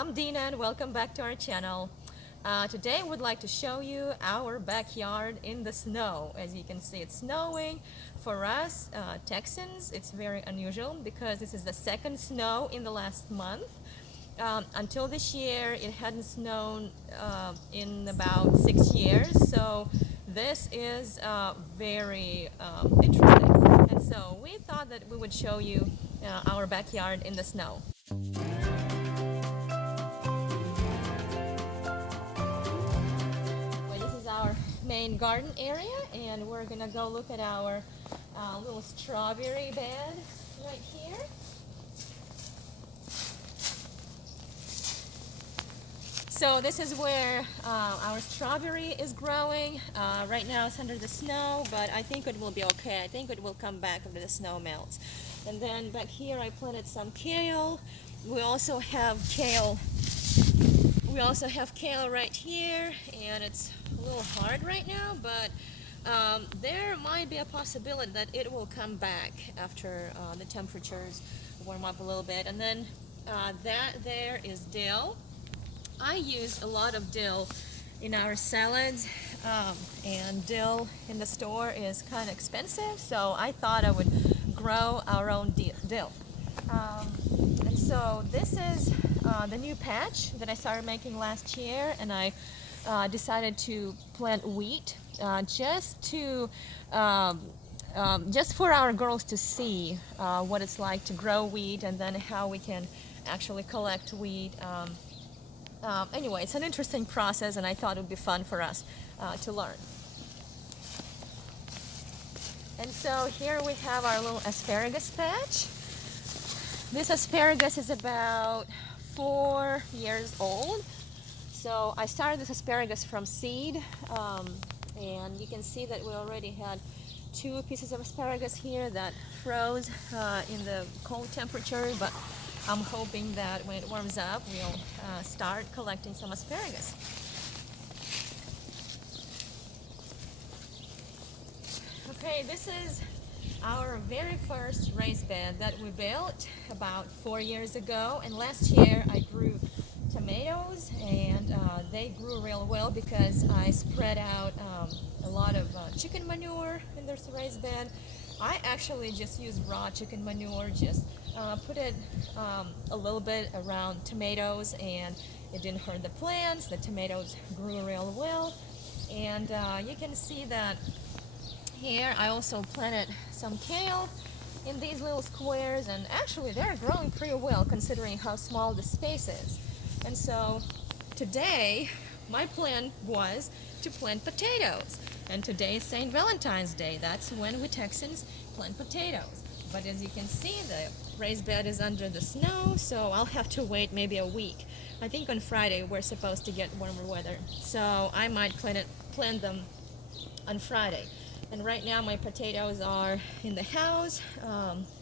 I'm Dina and welcome back to our channel. Today we'd like to show you our backyard in the snow. As you can see, it's snowing. For us Texans, it's very unusual because this is the second snow in the last month. Until this year, it hadn't snowed in about 6 years, so this is very interesting. And so we thought that we would show you our backyard in the snow. Well, this is our main garden area, and we're gonna go look at our little strawberry bed right here. So this is where our strawberry is growing. Right now it's under the snow, but I think it will be okay. I think it will come back after the snow melts. And then back here I planted some kale. We also have kale. We also have kale right here, and it's a little hard right now, but there might be a possibility that it will come back after the temperatures warm up a little bit. And then that there is dill. I use a lot of dill in our salads, and dill in the store is kind of expensive, so I thought I would grow our own dill. And so this is the new patch that I started making last year, and I decided to plant wheat just for our girls to see what it's like to grow wheat, and then how we can actually collect wheat. Anyway, it's an interesting process, and I thought it would be fun for us to learn. And so here we have our little asparagus patch. This asparagus is about 4 years old. So I started this asparagus from seed, and you can see that we already had 2 pieces of asparagus here that froze in the cold temperature, but I'm hoping that when it warms up, we'll start collecting some asparagus. Okay, this is our very first raised bed that we built about 4 years ago, and last year I grew tomatoes, and they grew real well because I spread out a lot of chicken manure in this raised bed. I actually just use raw chicken manure, just put it a little bit around tomatoes, and it didn't hurt the plants. The tomatoes grew real well, and you can see that here I also planted some kale in these little squares, and actually they're growing pretty well considering how small the space is. And so today my plan was to plant potatoes. And today is St. Valentine's Day. That's when we Texans plant potatoes. But as you can see, the raised bed is under the snow, so I'll have to wait maybe a week. I think on Friday we're supposed to get warmer weather, so I might plant them on Friday. And right now my potatoes are in the house,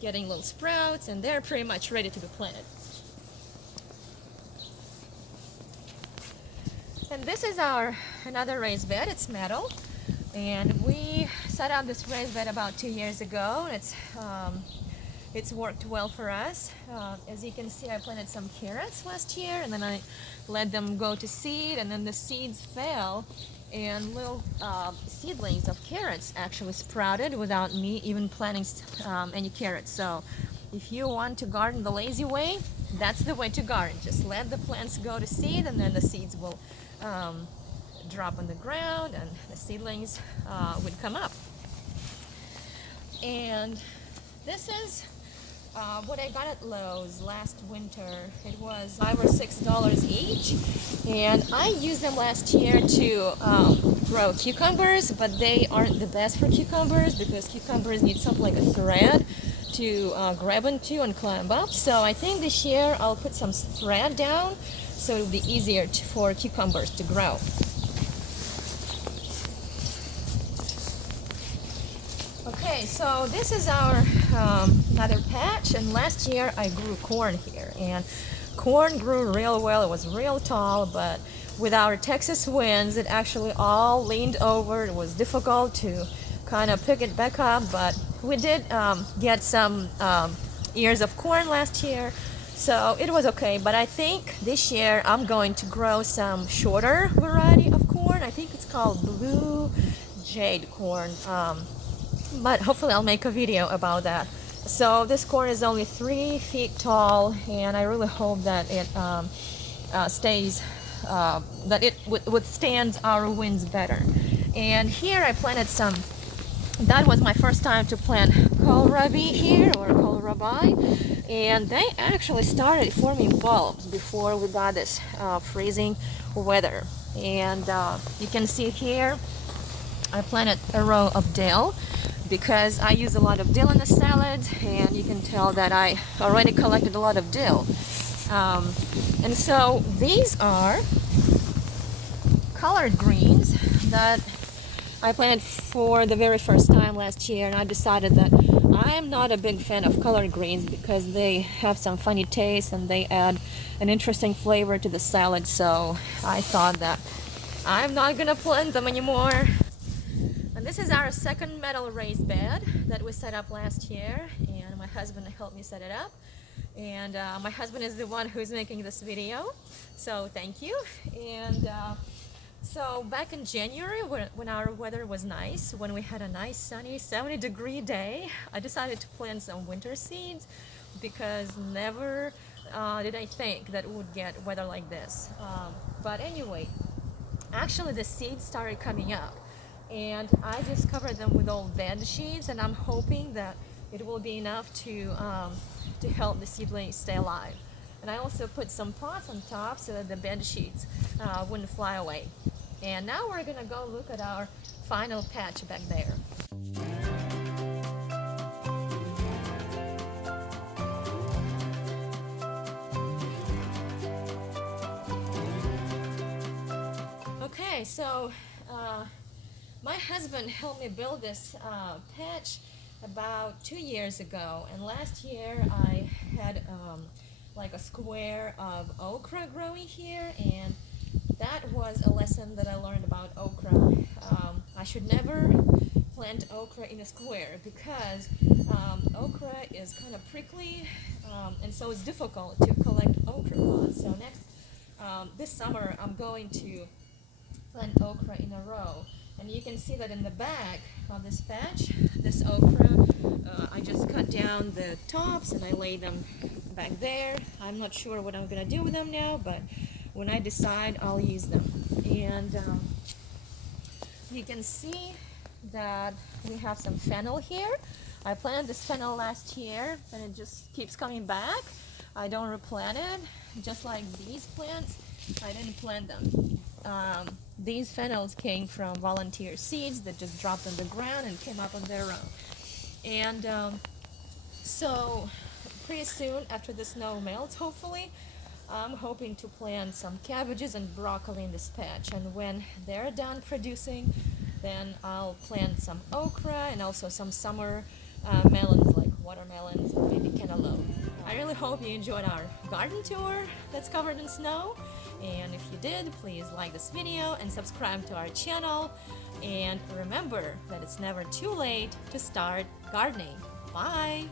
getting little sprouts, and they're pretty much ready to be planted. And this is our another raised bed. It's metal. And we set up this raised bed about 2 years ago. It's worked well for us. As you can see, I planted some carrots last year, and then I let them go to seed, and then the seeds fell, and little seedlings of carrots actually sprouted without me even planting any carrots. So if you want to garden the lazy way, that's the way to garden. Just let the plants go to seed, and then the seeds will drop on the ground, and the seedlings would come up. And this is what I got at Lowe's last winter. It was $5 or $6 each, and I used them last year to grow cucumbers, but they aren't the best for cucumbers because cucumbers need something like a thread to grab onto and climb up. So I think this year I'll put some thread down so it'll be easier for cucumbers to grow. Okay, so this is our another patch, and last year I grew corn here, and corn grew real well. It was real tall, but with our Texas winds, it actually all leaned over. It was difficult to kind of pick it back up, but we did get some ears of corn last year, So it was okay, but I think this year I'm going to grow some shorter variety of corn. I think it's called blue jade corn. But hopefully I'll make a video about that. So this corn is only 3 feet tall, and I really hope that it stays, that it withstands our winds better. And here I planted some. That was my first time to plant kohlrabi here, or kohlrabi, and they actually started forming bulbs before we got this freezing weather. And you can see here I planted a row of dill because I use a lot of dill in the salad, and you can tell that I already collected a lot of dill. And so these are collard greens that I planted for the very first time last year, and I decided that I am not a big fan of collard greens because they have some funny taste and they add an interesting flavor to the salad. So I thought that I'm not gonna plant them anymore. And this is our second metal raised bed that we set up last year, and my husband helped me set it up. And my husband is the one who's making this video, so thank you. And so back in January, when our weather was nice, when we had a nice sunny 70-degree day, I decided to plant some winter seeds because never did I think that we would get weather like this. But anyway, actually the seeds started coming up, and I just covered them with old bed sheets, and I'm hoping that it will be enough to help the seedlings stay alive. And I also put some pots on top so that the bed sheets wouldn't fly away. And now we're gonna go look at our final patch back there. Okay, so my husband helped me build this patch about 2 years ago, and last year I had like a square of okra growing here, and that was a lesson that I learned about okra. I should never plant okra in a square because okra is kind of prickly, and so it's difficult to collect okra pods. So this summer I'm going to plant okra in a row. And you can see that in the back of this patch, this okra, I just cut down the tops and I laid them back there. I'm not sure what I'm gonna do with them now, but when I decide, I'll use them. And you can see that we have some fennel here. I planted this fennel last year and it just keeps coming back. I don't replant it, just like these plants. I didn't plant them. These fennels came from volunteer seeds that just dropped on the ground and came up on their own. And so pretty soon after the snow melts, hopefully, I'm hoping to plant some cabbages and broccoli in this patch. And when they're done producing, then I'll plant some okra and also some summer melons like watermelons and maybe cantaloupe. I really hope you enjoyed our garden tour that's covered in snow. And if you did, please like this video and subscribe to our channel. And remember that it's never too late to start gardening. Bye!